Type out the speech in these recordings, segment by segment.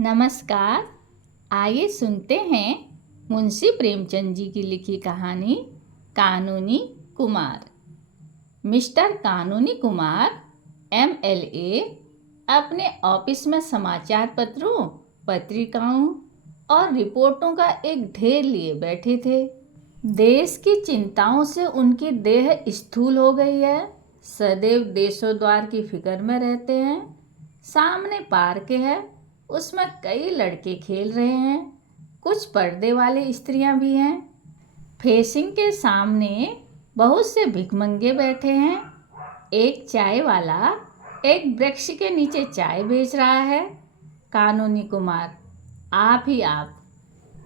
नमस्कार। आइए सुनते हैं मुंशी प्रेमचंद जी की लिखी कहानी कानूनी कुमार। मिस्टर कानूनी कुमार MLA अपने ऑफिस में समाचार पत्रों, पत्रिकाओं और रिपोर्टों का एक ढेर लिए बैठे थे। देश की चिंताओं से उनकी देह स्थूल हो गई है। सदैव देशोद्धार की फिक्र में रहते हैं। सामने पार्क है, उसमें कई लड़के खेल रहे हैं। कुछ पर्दे वाली स्त्रियां भी हैं। फेसिंग के सामने बहुत से भिखमंगे बैठे हैं। एक चाय वाला एक वृक्ष के नीचे चाय बेच रहा है। कानूनी कुमार, आप ही आप।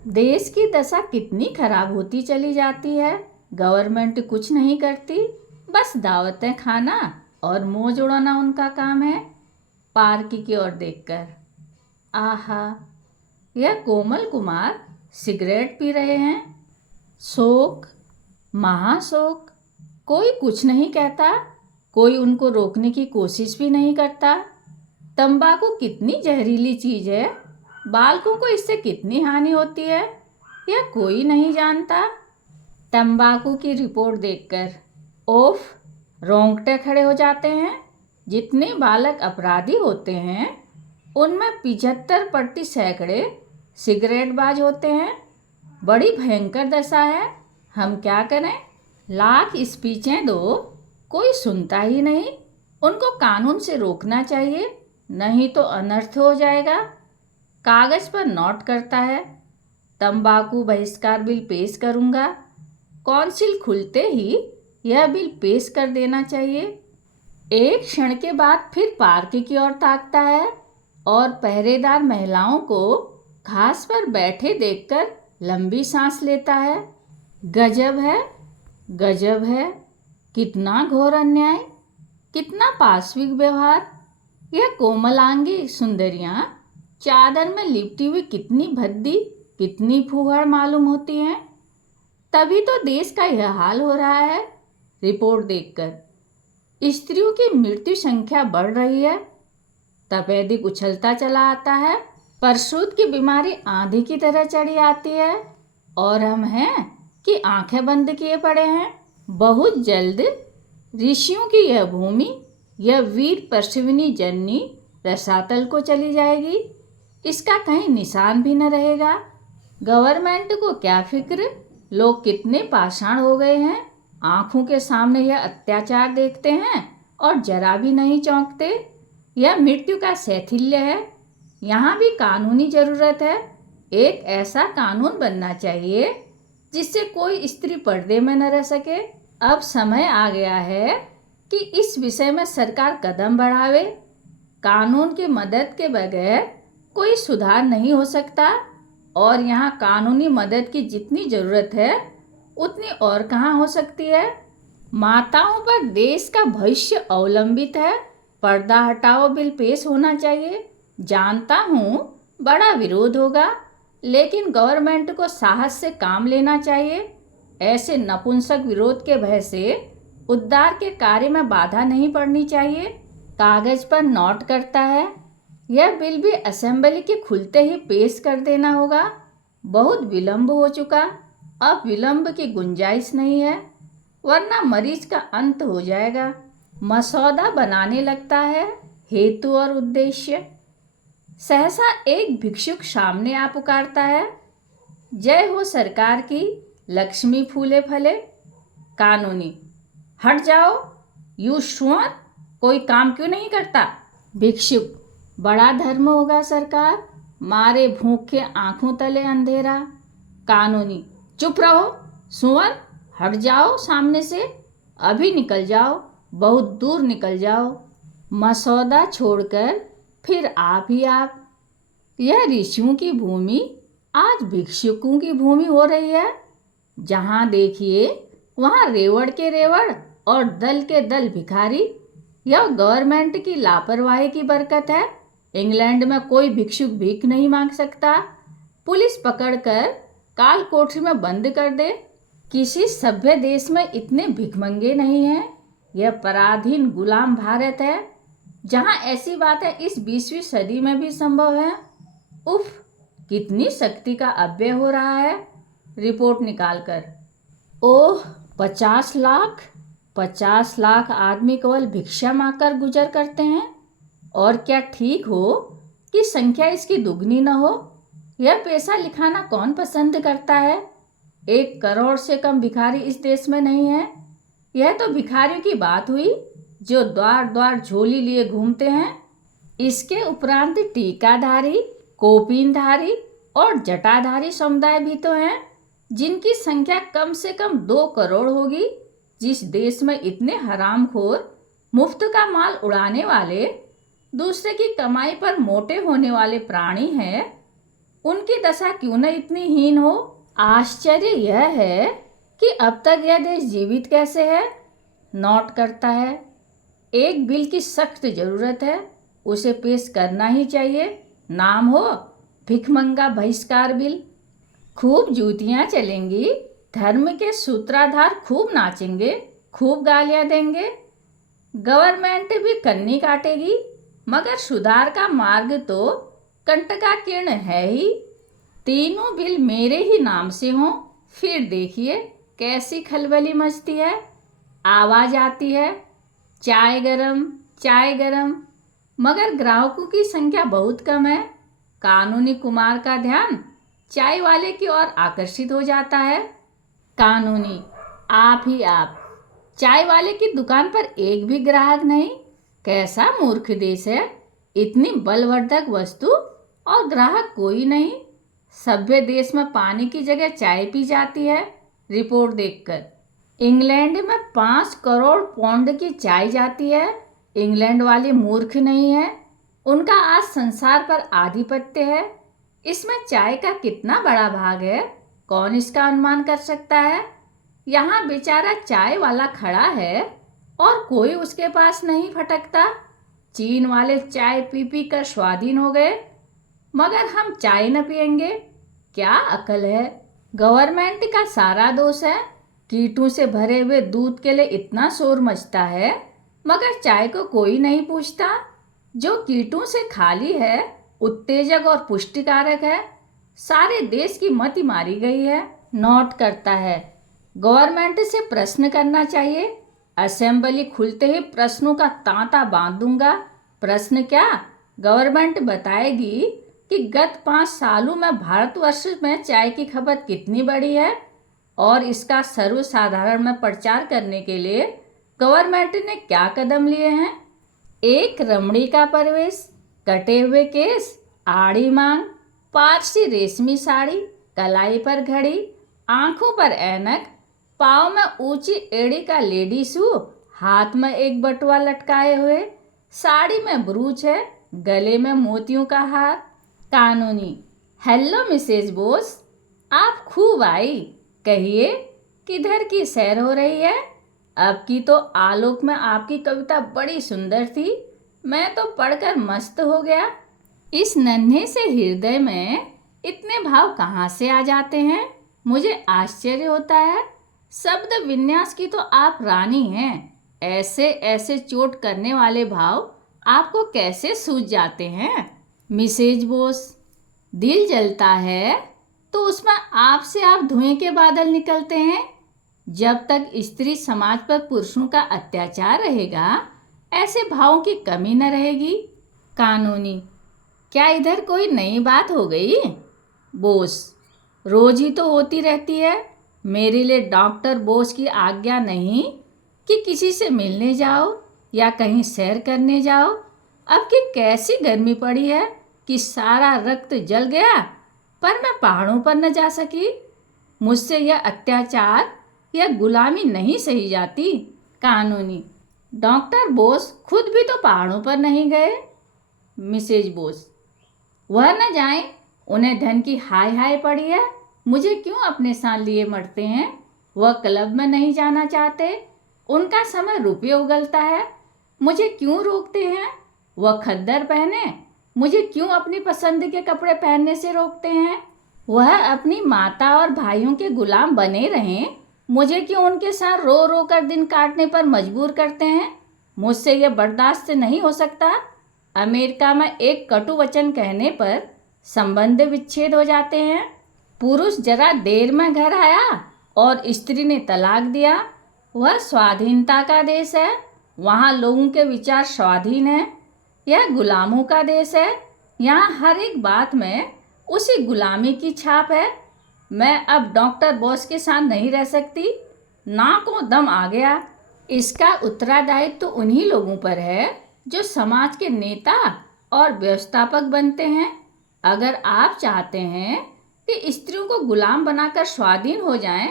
देश की दशा कितनी खराब होती चली जाती है। गवर्नमेंट कुछ नहीं करती, बस दावतें खाना और मौज उड़ाना उनका काम है। पार्क की ओर देखकर, आहा, यह कोमल कुमार सिगरेट पी रहे हैं। शोक, महाशोक। कोई कुछ नहीं कहता, कोई उनको रोकने की कोशिश भी नहीं करता। तंबाकू कितनी जहरीली चीज़ है, बालकों को इससे कितनी हानि होती है, यह कोई नहीं जानता। तंबाकू की रिपोर्ट देखकर ओफ, रोंगटे खड़े हो जाते हैं। जितने बालक अपराधी होते हैं उनमें 75% सिगरेटबाज होते हैं। बड़ी भयंकर दशा है। हम क्या करें? लाख स्पीचें दो, कोई सुनता ही नहीं। उनको कानून से रोकना चाहिए, नहीं तो अनर्थ हो जाएगा। कागज़ पर नोट करता है, तंबाकू बहिष्कार बिल पेश करूँगा। कौंसिल खुलते ही यह बिल पेश कर देना चाहिए। एक क्षण के बाद फिर पार्क की ओर ताकता है और पहरेदार महिलाओं को घास पर बैठे देखकर लंबी सांस लेता है। गजब है, गजब है। कितना घोर अन्याय, कितना पाशविक व्यवहार। यह कोमलांगी सुंदरियां चादर में लिपटी हुई कितनी भद्दी, कितनी फूहड़ मालूम होती हैं। तभी तो देश का यह हाल हो रहा है। रिपोर्ट देखकर स्त्रियों की मृत्यु संख्या बढ़ रही है। तपेदिक उछलता चला आता है। प्रसूत की बीमारी आंधी की तरह चढ़ी आती है और हम हैं कि आंखें बंद किए पड़े हैं। बहुत जल्द ऋषियों की यह भूमि, यह वीर परसविनी जननी रसातल को चली जाएगी। इसका कहीं निशान भी न रहेगा। गवर्नमेंट को क्या फिक्र, लोग कितने पाषाण हो गए हैं। आंखों के सामने यह अत्याचार देखते हैं और जरा भी नहीं चौंकते। यह मृत्यु का शैथिल्य है। यहाँ भी कानूनी ज़रूरत है। एक ऐसा कानून बनना चाहिए जिससे कोई स्त्री पर्दे में न रह सके। अब समय आ गया है कि इस विषय में सरकार कदम बढ़ावे। कानून की मदद के बगैर कोई सुधार नहीं हो सकता और यहाँ कानूनी मदद की जितनी ज़रूरत है उतनी और कहाँ हो सकती है। माताओं पर देश का भविष्य अवलंबित है। पर्दा हटाओ बिल पेश होना चाहिए। जानता हूँ बड़ा विरोध होगा, लेकिन गवर्नमेंट को साहस से काम लेना चाहिए। ऐसे नपुंसक विरोध के भय से उद्धार के कार्य में बाधा नहीं पड़नी चाहिए। कागज पर नोट करता है, यह बिल भी असेंबली के खुलते ही पेश कर देना होगा। बहुत विलंब हो चुका, अब विलंब की गुंजाइश नहीं है, वरना मरीज का अंत हो जाएगा। मसौदा बनाने लगता है, हेतु और उद्देश्य। सहसा एक भिक्षुक सामने आ पुकारता है, जय हो सरकार की, लक्ष्मी फूले फले। कानूनी, हट जाओ, यू सुअर, कोई काम क्यों नहीं करता। भिक्षुक, बड़ा धर्म होगा सरकार, मारे भूख के आंखों तले अंधेरा। कानूनी, चुप रहो सुअर, हट जाओ सामने से, अभी निकल जाओ, बहुत दूर निकल जाओ। मसौदा छोड़कर फिर आप ही आप। यह ऋषियों की भूमि आज भिक्षुकों की भूमि हो रही है। जहाँ देखिए वहाँ रेवड़ के रेवड़ और दल के दल भिखारी। यह गवर्नमेंट की लापरवाही की बरकत है। इंग्लैंड में कोई भिक्षुक भीख नहीं मांग सकता। पुलिस पकड़कर काल कोठरी में बंद कर दे। किसी सभ्य देश में इतने भिखमंगे नहीं हैं। यह पराधीन गुलाम भारत है, जहाँ ऐसी बातें इस 20वीं सदी में भी संभव है। उफ, कितनी शक्ति का अपव्यय हो रहा है। रिपोर्ट निकालकर। ओह, 50 लाख। 50 लाख आदमी केवल भिक्षा मांगकर गुजर करते हैं। और क्या ठीक हो कि संख्या इसकी दुगनी न हो? यह पैसा लिखाना कौन पसंद करता है? 1 करोड़ से कम भिखारी इस देश में नहीं है। यह तो भिखारियों की बात हुई जो द्वार द्वार झोली लिए घूमते हैं। इसके उपरांत टीकाधारी, कोपीनधारी और जटाधारी समुदाय भी तो हैं, जिनकी संख्या कम से कम 2 करोड़ होगी। जिस देश में इतने हरामखोर मुफ्त का माल उड़ाने वाले, दूसरे की कमाई पर मोटे होने वाले प्राणी हैं, उनकी दशा क्यों न इतनी हीन हो। आश्चर्य यह है कि अब तक यह देश जीवित कैसे है। नोट करता है। एक बिल की सख्त जरूरत है, उसे पेश करना ही चाहिए। नाम हो भिखमंगा बहिष्कार बिल। खूब जूतियां चलेंगी, धर्म के सूत्राधार खूब नाचेंगे, खूब गालियां देंगे। गवर्नमेंट भी कन्नी काटेगी, मगर सुधार का मार्ग तो कंटकाकीर्ण है ही। तीनों बिल मेरे ही नाम से हों, फिर देखिए कैसी खलबली मचती है। आवाज आती है, चाय गरम, चाय गरम, मगर ग्राहकों की संख्या बहुत कम है। कानूनी कुमार का ध्यान चाय वाले की ओर आकर्षित हो जाता है। कानूनी, आप ही आप। चाय वाले की दुकान पर एक भी ग्राहक नहीं। कैसा मूर्ख देश है। इतनी बलवर्धक वस्तु और ग्राहक कोई नहीं। सभ्य देश में पानी की जगह चाय पी जाती है। रिपोर्ट देखकर। इंग्लैंड में 5 करोड़ पौंड की चाय जाती है। इंग्लैंड वाले मूर्ख नहीं है, उनका आज संसार पर आधिपत्य है। इसमें चाय का कितना बड़ा भाग है, कौन इसका अनुमान कर सकता है। यहाँ बेचारा चाय वाला खड़ा है और कोई उसके पास नहीं फटकता। चीन वाले चाय पी पी कर स्वाधीन हो गए, मगर हम चाय न पिएंगे। क्या अकल है। गवर्नमेंट का सारा दोष है। कीटों से भरे हुए दूध के लिए इतना शोर मचता है, मगर चाय को कोई नहीं पूछता। जो कीटों से खाली है, उत्तेजक और पुष्टिकारक है। सारे देश की मति मारी गई है। नोट करता है। गवर्नमेंट से प्रश्न करना चाहिए। असेंबली खुलते ही प्रश्नों का तांता बांध दूंगा। प्रश्न क्या, गवर्नमेंट बताएगी कि गत 5 सालों में भारतवर्ष में चाय की खपत कितनी बढ़ी है, और इसका सर्वसाधारण में प्रचार करने के लिए गवर्नमेंट ने क्या कदम लिए हैं। एक रमणी का प्रवेश, कटे हुए केस, आड़ी मांग, पारसी रेशमी साड़ी, कलाई पर घड़ी, आंखों पर ऐनक, पाँव में ऊंची एड़ी का लेडी शू, हाथ में एक बटुआ लटकाए हुए, साड़ी में ब्रूच है, गले में मोतियों का हार। कानूनी, हेलो मिसेज बोस, आप खूब आई। कहिए किधर की सैर हो रही है। अब की तो आलोक में आपकी कविता बड़ी सुंदर थी, मैं तो पढ़कर मस्त हो गया। इस नन्हे से हृदय में इतने भाव कहाँ से आ जाते हैं, मुझे आश्चर्य होता है। शब्द विन्यास की तो आप रानी हैं। ऐसे ऐसे चोट करने वाले भाव आपको कैसे सूझ जाते हैं। मिसेज बोस, दिल जलता है तो उसमें आपसे आप धुएं के बादल निकलते हैं। जब तक स्त्री समाज पर पुरुषों का अत्याचार रहेगा, ऐसे भावों की कमी न रहेगी। कानूनी, क्या इधर कोई नई बात हो गई। बोस, रोज ही तो होती रहती है। मेरे लिए डॉक्टर बोस की आज्ञा नहीं कि किसी से मिलने जाओ या कहीं सैर करने जाओ। अब की कैसी गर्मी पड़ी है कि सारा रक्त जल गया, पर मैं पहाड़ों पर न जा सकी। मुझसे यह अत्याचार या गुलामी नहीं सही जाती। कानूनी, डॉक्टर बोस खुद भी तो पहाड़ों पर नहीं गए। मिसेज बोस, वह न जाएं, उन्हें धन की हाय हाय पड़ी है। मुझे क्यों अपने साथ लिए मरते हैं। वह क्लब में नहीं जाना चाहते, उनका समय रुपये उगलता है। मुझे क्यों रोकते हैं। वह खद्दर पहने, मुझे क्यों अपनी पसंद के कपड़े पहनने से रोकते हैं। वह अपनी माता और भाइयों के गुलाम बने रहें, मुझे क्यों उनके साथ रो रो कर दिन काटने पर मजबूर करते हैं। मुझसे यह बर्दाश्त नहीं हो सकता। अमेरिका में एक कटु वचन कहने पर संबंध विच्छेद हो जाते हैं। पुरुष जरा देर में घर आया और स्त्री ने तलाक दिया। वह स्वाधीनता का देश है, वहाँ लोगों के विचार स्वाधीन है। यह गुलामों का देश है, यहाँ हर एक बात में उसी गुलामी की छाप है। मैं अब डॉक्टर बोस के साथ नहीं रह सकती, नाक को दम आ गया। इसका उत्तरदायित्व तो उन्हीं लोगों पर है जो समाज के नेता और व्यवस्थापक बनते हैं। अगर आप चाहते हैं कि स्त्रियों को गुलाम बनाकर स्वाधीन हो जाएं,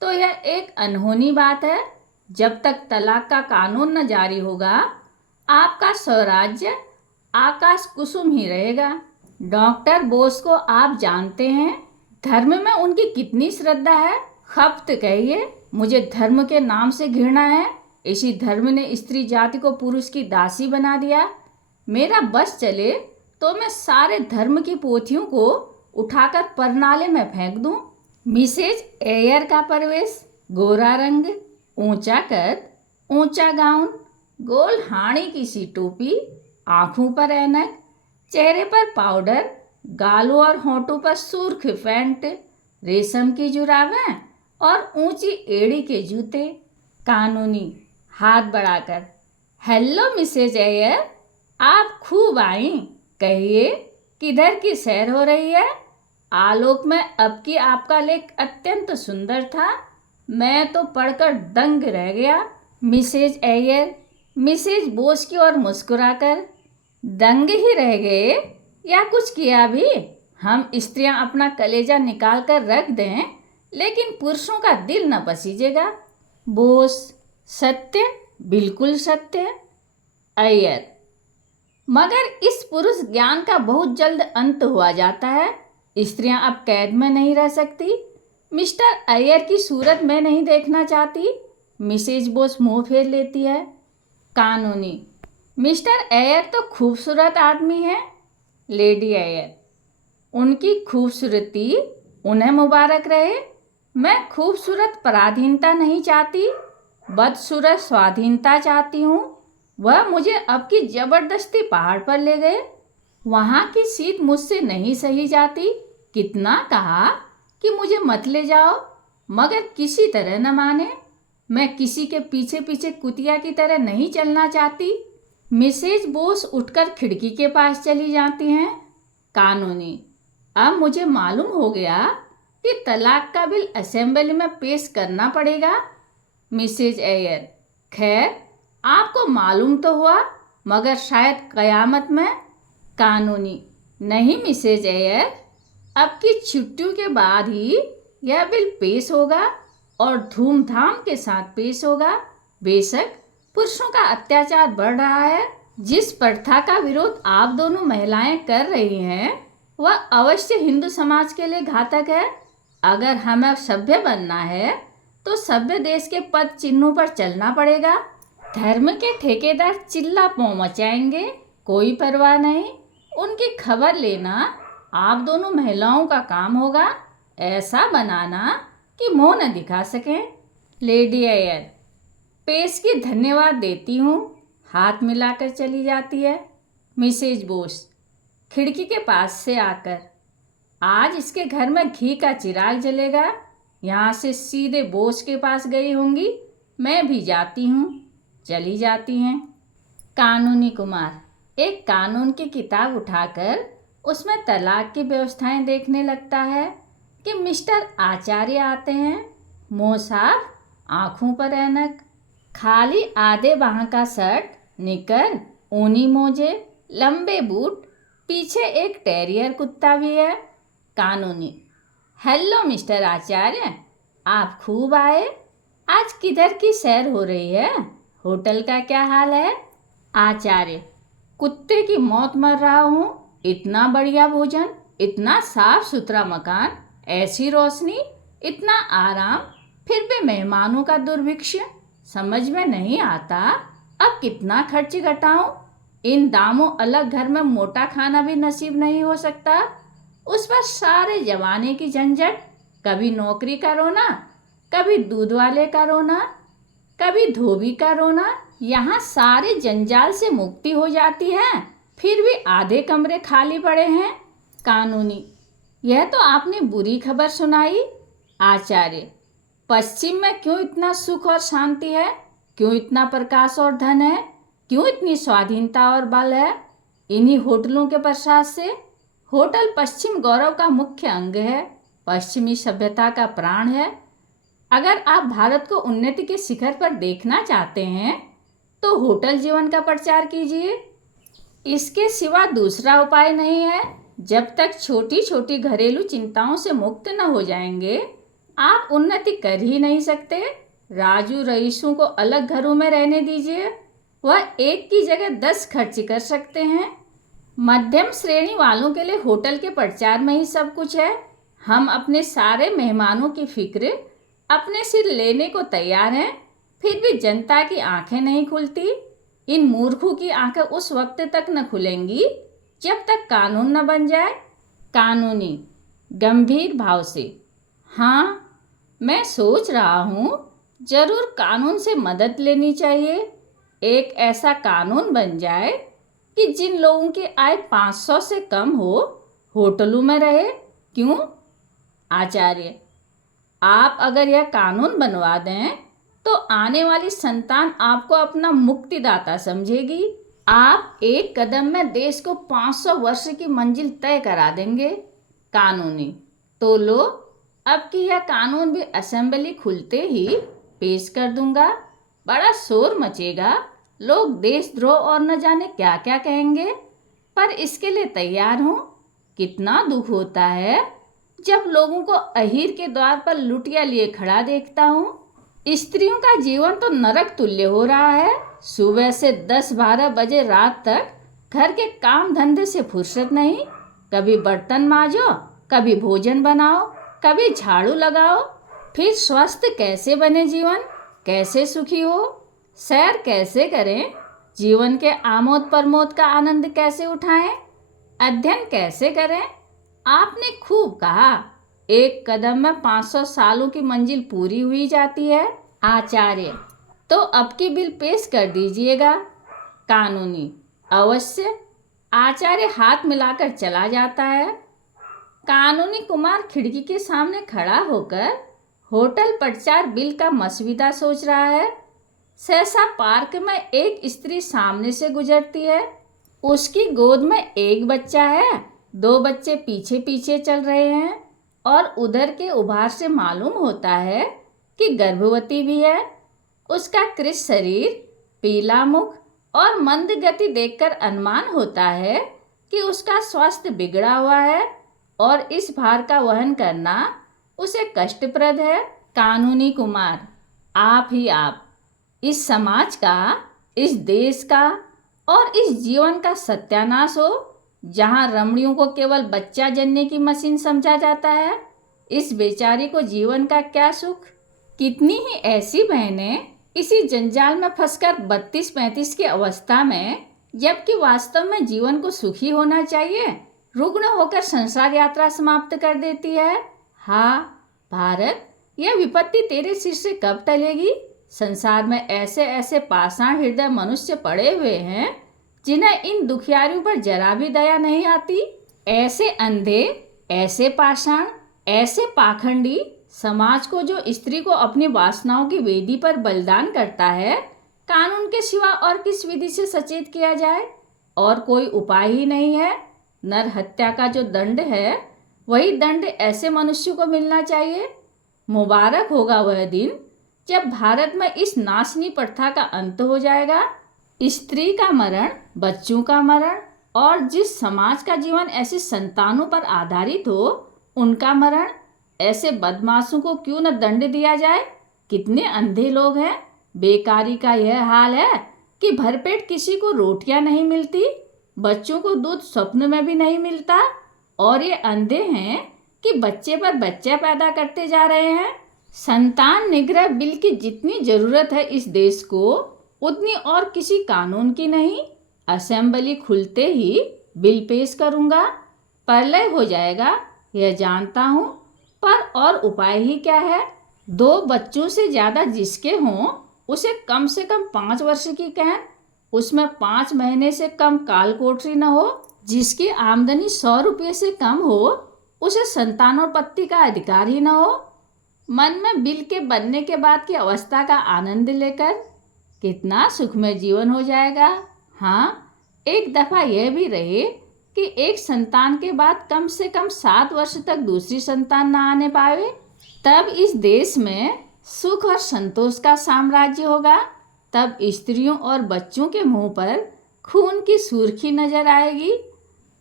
तो यह एक अनहोनी बात है। जब तक तलाक का कानून न जारी होगा, आपका स्वराज्य आकाश कुसुम ही रहेगा। डॉक्टर बोस को आप जानते हैं, धर्म में उनकी कितनी श्रद्धा है। खप्त कहिए, मुझे धर्म के नाम से घृणा है। इसी धर्म ने स्त्री जाति को पुरुष की दासी बना दिया। मेरा बस चले तो मैं सारे धर्म की पोथियों को उठाकर परनाले में फेंक दूं। मिसेज एयर का परवेश, गोरा रंग, ऊंचा कद, ऊंचा गाउन, गोल हाड़ी की सी टोपी, आँखों पर ऐनक, चेहरे पर पाउडर, गालों और होंठों पर सुर्ख पैंट, रेशम की जुराबें और ऊंची एड़ी के जूते। कानूनी हाथ बढ़ाकर, हेलो मिसेज एयर, आप खूब आई। कहिए, किधर की सैर हो रही है? आलोक में अब की आपका लेख अत्यंत सुंदर था, मैं तो पढ़कर दंग रह गया। मिसेज एयर मिसेज बोस की ओर मुस्कुराकर, दंग ही रह गए या कुछ किया भी? हम स्त्रियां अपना कलेजा निकाल कर रख दें, लेकिन पुरुषों का दिल न पसीजेगा। बोस, सत्य, बिल्कुल सत्य। अय्यर, मगर इस पुरुष ज्ञान का बहुत जल्द अंत हुआ जाता है। स्त्रियां अब कैद में नहीं रह सकती। मिस्टर अय्यर की सूरत मैं नहीं देखना चाहती। मिसेज बोस मुंह फेर लेती है। कानूनी, मिस्टर अय्यर तो खूबसूरत आदमी है। लेडी अय्यर, उनकी खूबसूरती उन्हें मुबारक रहे। मैं खूबसूरत पराधीनता नहीं चाहती, बदसूरत स्वाधीनता चाहती हूँ। वह मुझे अब की जबरदस्ती पहाड़ पर ले गए। वहाँ की सीट मुझसे नहीं सही जाती। कितना कहा कि मुझे मत ले जाओ, मगर किसी तरह न माने। मैं किसी के पीछे पीछे कुतिया की तरह नहीं चलना चाहती। मिसेज बोस उठकर खिड़की के पास चली जाती हैं। कानूनी, अब मुझे मालूम हो गया कि तलाक का बिल असेंबली में पेश करना पड़ेगा। मिसेज एयर, खैर, आपको मालूम तो हुआ, मगर शायद कयामत में। कानूनी, नहीं मिसेज एयर, अब की छुट्टियों के बाद ही यह बिल पेश होगा और धूमधाम के साथ पेश होगा। बेशक पुरुषों का अत्याचार बढ़ रहा है। जिस प्रथा का विरोध आप दोनों महिलाएं कर रही हैं, वह अवश्य हिंदू समाज के लिए घातक है। अगर हमें सभ्य बनना है तो सभ्य देश के पद चिन्हों पर चलना पड़ेगा। धर्म के ठेकेदार चिल्ला पों मचाएंगे, कोई परवाह नहीं। उनकी खबर लेना आप दोनों महिलाओं का काम होगा, ऐसा बनाना कि मुंह न दिखा सकें। लेडी एयर, पेश की धन्यवाद देती हूँ, हाथ मिलाकर चली जाती है। मिसेज बोस खिड़की के पास से आकर, आज इसके घर में घी का चिराग जलेगा। यहाँ से सीधे बोस के पास गई होंगी, मैं भी जाती हूँ। चली जाती हैं। कानूनी कुमार एक कानून की किताब उठाकर उसमें तलाक की व्यवस्थाएं देखने लगता है कि मिस्टर आचार्य आते हैं। मुँह साफ, आँखों पर ऐनक, खाली आधे बाह का शर्ट, निकर, ऊनी मोजे, लंबे बूट, पीछे एक टेरियर कुत्ता भी है। कानूनी, हेलो मिस्टर आचार्य, आप खूब आए। आज किधर की सैर हो रही है? होटल का क्या हाल है? आचार्य, कुत्ते की मौत मर रहा हूँ। इतना बढ़िया भोजन, इतना साफ सुथरा मकान, ऐसी रोशनी, इतना आराम, फिर भी मेहमानों का दुर्भिक्ष। समझ में नहीं आता अब कितना खर्च घटाऊं। इन दामों अलग घर में मोटा खाना भी नसीब नहीं हो सकता। उस पर सारे जमाने की झंझट, कभी नौकरी का रोना, कभी दूध वाले का रोना, कभी धोबी का रोना। यहाँ सारे जंजाल से मुक्ति हो जाती है, फिर भी आधे कमरे खाली पड़े हैं। कानूनी: यह तो आपने बुरी खबर सुनाई। आचार्य: पश्चिम में क्यों इतना सुख और शांति है? क्यों इतना प्रकाश और धन है? क्यों इतनी स्वाधीनता और बल है? इन्हीं होटलों के प्रसाद से। होटल पश्चिम गौरव का मुख्य अंग है, पश्चिमी सभ्यता का प्राण है। अगर आप भारत को उन्नति के शिखर पर देखना चाहते हैं तो होटल जीवन का प्रचार कीजिए। इसके सिवा दूसरा उपाय नहीं है। जब तक छोटी छोटी घरेलू चिंताओं से मुक्त न हो जाएंगे, आप उन्नति कर ही नहीं सकते। राजू रईसों को अलग घरों में रहने दीजिए, वह एक की जगह 10 खर्च कर सकते हैं। मध्यम श्रेणी वालों के लिए होटल के प्रचार में ही सब कुछ है। हम अपने सारे मेहमानों की फिक्र अपने सिर लेने को तैयार हैं, फिर भी जनता की आंखें नहीं खुलती। इन मूर्खों की आंखें उस वक्त तक न खुलेंगी जब तक कानून न बन जाए। कानूनी गंभीर भाव से: हाँ, मैं सोच रहा हूँ, जरूर कानून से मदद लेनी चाहिए। एक ऐसा कानून बन जाए कि जिन लोगों की आय 500 से कम हो होटलों में रहे। क्यों? आचार्य: आप अगर यह कानून बनवा दें तो आने वाली संतान आपको अपना मुक्तिदाता समझेगी। आप एक कदम में देश को 500 वर्ष की मंजिल तय करा देंगे। कानूनी: तो लो, अब की यह कानून भी असेंबली खुलते ही पेश कर दूंगा। बड़ा शोर मचेगा, लोग देशद्रोह और न जाने क्या क्या कहेंगे, पर इसके लिए तैयार हूँ। कितना दुख होता है जब लोगों को अहीर के द्वार पर लुटिया लिए खड़ा देखता हूँ। स्त्रियों का जीवन तो नरक तुल्य हो रहा है। सुबह से 10-12 बजे रात तक घर के काम धंधे से फुर्सत नहीं। कभी बर्तन मांजो, कभी भोजन बनाओ, कभी झाड़ू लगाओ। फिर स्वस्थ कैसे बने जीवन? कैसे सुखी हो? सैर कैसे करें? जीवन के आमोद प्रमोद का आनंद कैसे उठाएं? अध्ययन कैसे करें? आपने खूब कहा, एक कदम में 500 सालों की मंजिल पूरी हुई जाती है। आचार्य: तो अब की बिल पेश कर दीजिएगा। कानूनी: अवश्य। आचार्य हाथ मिलाकर चला जाता है। कानूनी कुमार खिड़की के सामने खड़ा होकर होटल प्रचार बिल का मसविदा सोच रहा है। सहसा पार्क में एक स्त्री सामने से गुजरती है। उसकी गोद में एक बच्चा है, 2 बच्चे पीछे पीछे चल रहे हैं और उधर के उभार से मालूम होता है कि गर्भवती भी है। उसका कृश शरीर, पीला मुख और मंद गति देखकर अनुमान होता है कि उसका स्वास्थ्य बिगड़ा हुआ है और इस भार का वहन करना उसे कष्टप्रद है। कानूनी कुमार: आप ही आप इस समाज का, इस देश का और इस जीवन का सत्यानाश हो, जहाँ रमणियों को केवल बच्चा जनने की मशीन समझा जाता है। इस बेचारी को जीवन का क्या सुख। कितनी ही ऐसी बहनें इसी जंजाल में फंसकर 32-35 की अवस्था में, जबकि वास्तव में जीवन को सुखी होना चाहिए, रुग्ण होकर संसार यात्रा समाप्त कर देती है। हाँ भारत, यह विपत्ति तेरे सिर से कब टलेगी? संसार में ऐसे ऐसे पाषाण हृदय मनुष्य पड़े हुए हैं जिन्हें इन दुखियारियों पर जरा भी दया नहीं आती। ऐसे अंधे, ऐसे पाषाण, ऐसे पाखंडी समाज को जो स्त्री को अपनी वासनाओं की वेदी पर बलिदान करता है, कानून के सिवा और किस विधि से सचेत किया जाए? और कोई उपाय ही नहीं है। नर हत्या का जो दंड है, वही दंड ऐसे मनुष्य को मिलना चाहिए। मुबारक होगा वह दिन जब भारत में इस नाशनी प्रथा का अंत हो जाएगा। स्त्री का मरण, बच्चों का मरण और जिस समाज का जीवन ऐसे संतानों पर आधारित हो, उनका मरण। ऐसे बदमाशों को क्यों न दंड दिया जाए? कितने अंधे लोग हैं। बेकारी का यह हाल है कि भरपेट किसी को रोटियां नहीं मिलती, बच्चों को दूध स्वप्न में भी नहीं मिलता, और ये अंधे हैं कि बच्चे पर बच्चे पैदा करते जा रहे हैं। संतान निग्रह बिल की जितनी जरूरत है इस देश को, उतनी और किसी कानून की नहीं। असेंबली खुलते ही बिल पेश करूंगा। प्रलय हो जाएगा यह जानता हूँ, पर और उपाय ही क्या है? 2 बच्चों से ज़्यादा जिसके हों, उसे कम से कम 5 वर्ष की कैद, उसमें 5 महीने से कम काल कोठरी न हो। जिसकी आमदनी 100 रुपये से कम हो उसे संतानोत्पत्ति का अधिकार ही न हो। मन में बिल के बनने के बाद की अवस्था का आनंद लेकर कितना सुखमय जीवन हो जाएगा। हाँ, एक दफ़ा यह भी रहे कि एक संतान के बाद कम से कम 7 वर्ष तक दूसरी संतान ना आने पावे, तब इस देश में सुख और संतोष का साम्राज्य होगा। तब स्त्रियों और बच्चों के मुंह पर खून की सुर्खी नजर आएगी।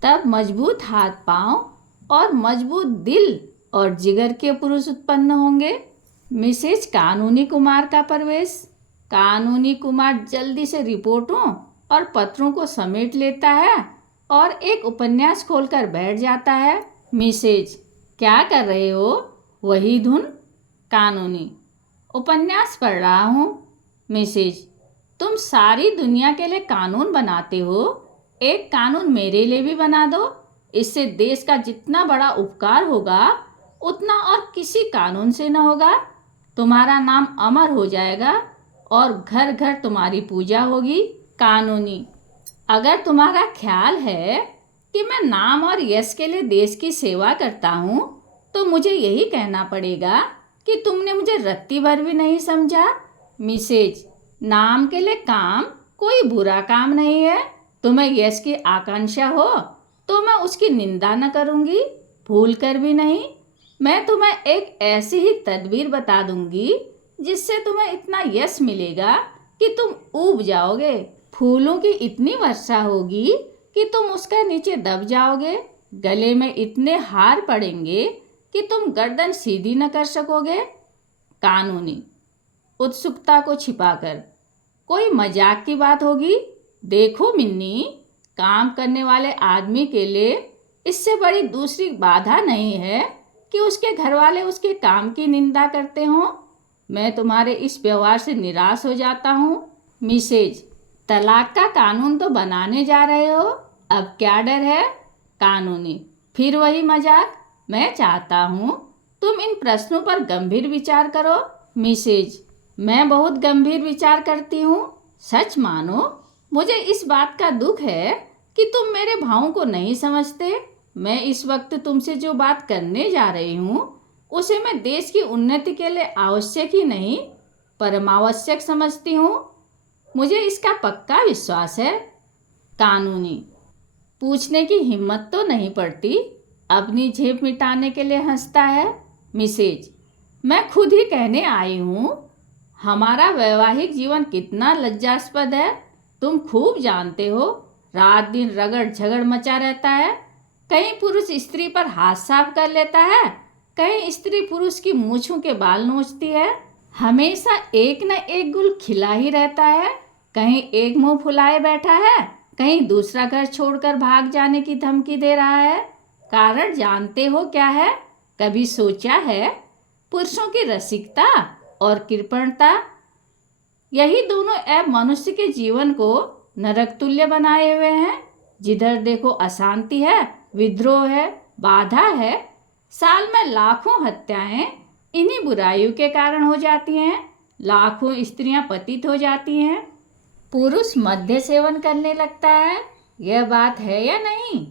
तब मजबूत हाथ पांव और मजबूत दिल और जिगर के पुरुष उत्पन्न होंगे। मिसेज कानूनी कुमार का प्रवेश। कानूनी कुमार जल्दी से रिपोर्टों और पत्रों को समेट लेता है और एक उपन्यास खोलकर बैठ जाता है। मिसेज, क्या कर रहे हो? वही धुन। कानूनी, उपन्यास पढ़ रहा हूँ। मिसेज, तुम सारी दुनिया के लिए कानून बनाते हो, एक कानून मेरे लिए भी बना दो। इससे देश का जितना बड़ा उपकार होगा उतना और किसी कानून से न होगा। तुम्हारा नाम अमर हो जाएगा और घर घर तुम्हारी पूजा होगी। कानूनी, अगर तुम्हारा ख्याल है कि मैं नाम और यश के लिए देश की सेवा करता हूँ तो मुझे यही कहना पड़ेगा कि तुमने मुझे रत्ती भर भी नहीं समझा। मिसेज, नाम के लिए काम कोई बुरा काम नहीं है। तुम्हें यश की आकांक्षा हो तो मैं उसकी निंदा न करूँगी, भूल कर भी नहीं। मैं तुम्हें एक ऐसी ही तदबीर बता दूंगी जिससे तुम्हें इतना यश मिलेगा कि तुम ऊब जाओगे। फूलों की इतनी वर्षा होगी कि तुम उसके नीचे दब जाओगे। गले में इतने हार पड़ेंगे कि तुम गर्दन सीधी न कर सकोगे। कानूनी, उत्सुकता को छिपाकर, कोई मजाक की बात होगी? देखो मिन्नी, काम करने वाले आदमी के लिए इससे बड़ी दूसरी बाधा नहीं है कि उसके घर वाले उसके काम की निंदा करते हों। मैं तुम्हारे इस व्यवहार से निराश हो जाता हूँ। मिसेज, तलाक का कानून तो बनाने जा रहे हो, अब क्या डर है? कानूनी, फिर वही मजाक। मैं चाहता हूँ तुम इन प्रश्नों पर गंभीर विचार करो। मिसेज, मैं बहुत गंभीर विचार करती हूँ। सच मानो मुझे इस बात का दुख है कि तुम मेरे भावों को नहीं समझते। मैं इस वक्त तुमसे जो बात करने जा रही हूँ उसे मैं देश की उन्नति के लिए आवश्यक ही नहीं परमावश्यक समझती हूँ। मुझे इसका पक्का विश्वास है। कानूनी, पूछने की हिम्मत तो नहीं पड़ती, अपनी झेप मिटाने के लिए हंसता है। मिसेज, मैं खुद ही कहने आई हूँ, हमारा वैवाहिक जीवन कितना लज्जास्पद है। तुम खूब जानते हो, रात दिन रगड़ झगड़ मचा रहता है। कहीं पुरुष स्त्री पर हाथ साफ कर लेता है, कहीं स्त्री पुरुष की मूंछों के बाल नोचती है। हमेशा एक न एक गुल खिला ही रहता है। कहीं एक मुंह फुलाए बैठा है, कहीं दूसरा घर छोड़कर भाग जाने की धमकी दे रहा है। कारण जानते हो क्या है? कभी सोचा है? पुरुषों की रसिकता और कृपणता, यही दोनों ऐप मनुष्य के जीवन को नरक तुल्य बनाए हुए हैं। जिधर देखो अशांति है, विद्रोह है, बाधा है। साल में लाखों हत्याएं इन्हीं बुराइयों के कारण हो जाती हैं। लाखों स्त्रियां पतित हो जाती हैं। पुरुष मद्य सेवन करने लगता है। यह बात है या नहीं?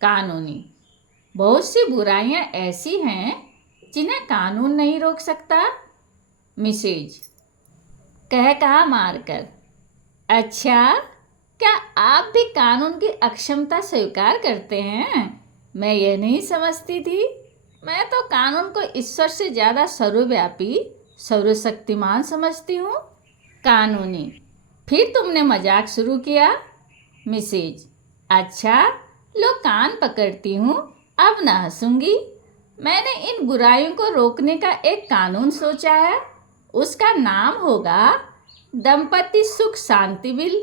कानूनी, बहुत सी बुराइयां ऐसी हैं जिन्हें कानून नहीं रोक सकता। मिसेज, कह कहा मारकर, अच्छा, क्या आप भी कानून की अक्षमता स्वीकार करते हैं? मैं यह नहीं समझती थी। मैं तो कानून को ईश्वर से ज़्यादा सर्वव्यापी सर्वशक्तिमान समझती हूँ। कानूनी, फिर तुमने मजाक शुरू किया। मिसेज, अच्छा, लो कान पकड़ती हूँ, अब न हंसूंगी। मैंने इन बुराइयों को रोकने का एक कानून सोचा है। उसका नाम होगा दंपति सुख शांति बिल।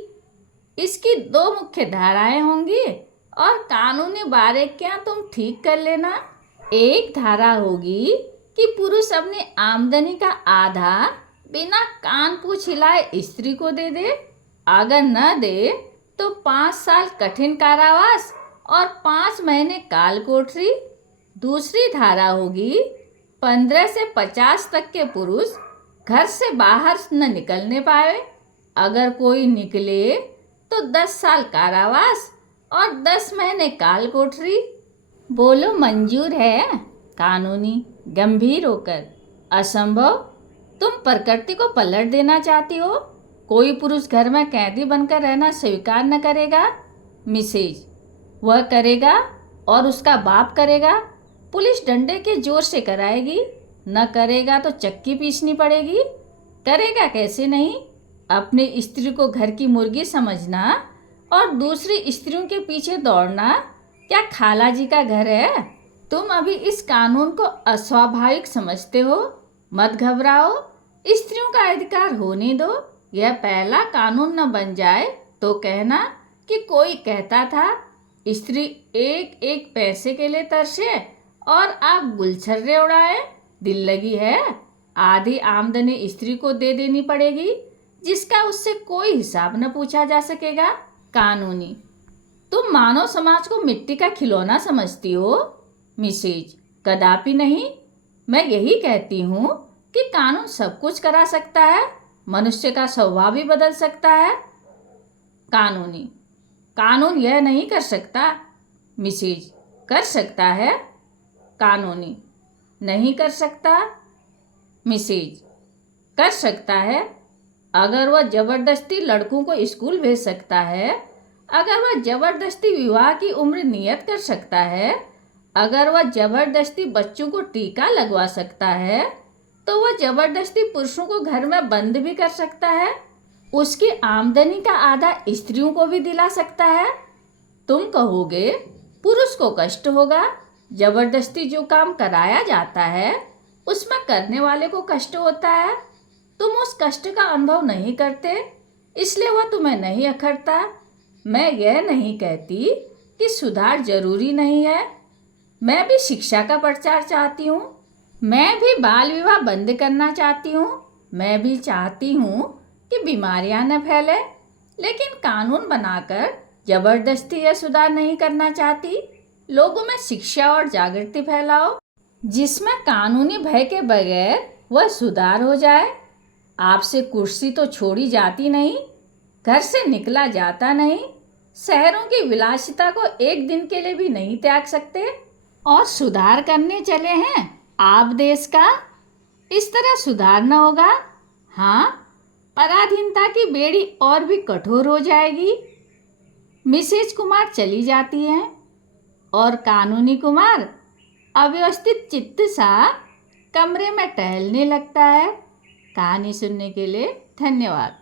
इसकी 2 मुख्य धाराएं होंगी और कानूनी बारीकियां तुम ठीक कर लेना। एक धारा होगी कि पुरुष अपनी आमदनी का आधा बिना कान पूछ हिलाए स्त्री को दे दे। अगर न दे तो 5 साल कठिन कारावास और 5 महीने काल कोठरी। दूसरी धारा होगी 15 से 50 तक के पुरुष घर से बाहर न निकलने पाए। अगर कोई निकले तो 10 साल कारावास और 10 महीने काल कोठरी। बोलो मंजूर है? कानूनी गंभीर होकर। असंभव। तुम प्रकृति को पलट देना चाहती हो। कोई पुरुष घर में कैदी बनकर रहना स्वीकार न करेगा। मिसेज, वह करेगा और उसका बाप करेगा। पुलिस डंडे के जोर से कराएगी। न करेगा तो चक्की पीसनी पड़ेगी। करेगा कैसे नहीं? अपनी स्त्री को घर की मुर्गी समझना और दूसरी स्त्रियों के पीछे दौड़ना क्या खाला जी का घर है? तुम अभी इस कानून को अस्वाभाविक समझते हो। मत घबराओ, स्त्रियों का अधिकार होने दो। यह पहला कानून न बन जाए तो कहना कि कोई कहता था स्त्री एक एक पैसे के लिए तरसे और आप गुलछर्रे उड़ाए। दिल लगी है, आधी आमदनी स्त्री को दे देनी पड़ेगी, जिसका उससे कोई हिसाब न पूछा जा सकेगा। कानूनी, तुम मानव समाज को मिट्टी का खिलौना समझती हो। मिसेज, कदापि नहीं। मैं यही कहती हूँ कि कानून सब कुछ करा सकता है, मनुष्य का स्वभाव भी बदल सकता है। कानूनी, कानून यह नहीं कर सकता। मिसेज, कर सकता है। कानूनी, नहीं कर सकता। मिसेज, कर सकता है। अगर वह जबरदस्ती लड़कों को स्कूल भेज सकता है, अगर वह जबरदस्ती विवाह की उम्र नियत कर सकता है, अगर वह जबरदस्ती बच्चों को टीका लगवा सकता है, तो वह जबरदस्ती पुरुषों को घर में बंद भी कर सकता है। उसकी आमदनी का आधा स्त्रियों को भी दिला सकता है। तुम कहोगे पुरुष को कष्ट होगा। जबरदस्ती जो काम कराया जाता है उसमें करने वाले को कष्ट होता है। तुम उस कष्ट का अनुभव नहीं करते, इसलिए वह तुम्हें नहीं अखरता। मैं यह नहीं कहती कि सुधार जरूरी नहीं है। मैं भी शिक्षा का प्रचार चाहती हूँ। मैं भी बाल विवाह बंद करना चाहती हूँ। मैं भी चाहती हूँ कि बीमारियां न फैले, लेकिन कानून बनाकर जबरदस्ती यह सुधार नहीं करना चाहती। लोगों में शिक्षा और जागृति फैलाओ, जिसमें कानूनी भय के बगैर वह सुधार हो जाए। आपसे कुर्सी तो छोड़ी जाती नहीं, घर से निकला जाता नहीं, शहरों की विलासिता को एक दिन के लिए भी नहीं त्याग सकते और सुधार करने चले हैं आप देश का। इस तरह सुधार न होगा। हाँ, पराधीनता की बेड़ी और भी कठोर हो जाएगी। मिसेज कुमार चली जाती हैं और कानूनी कुमार अव्यवस्थित चित्त सा कमरे में टहलने लगता है। कहानी सुनने के लिए धन्यवाद।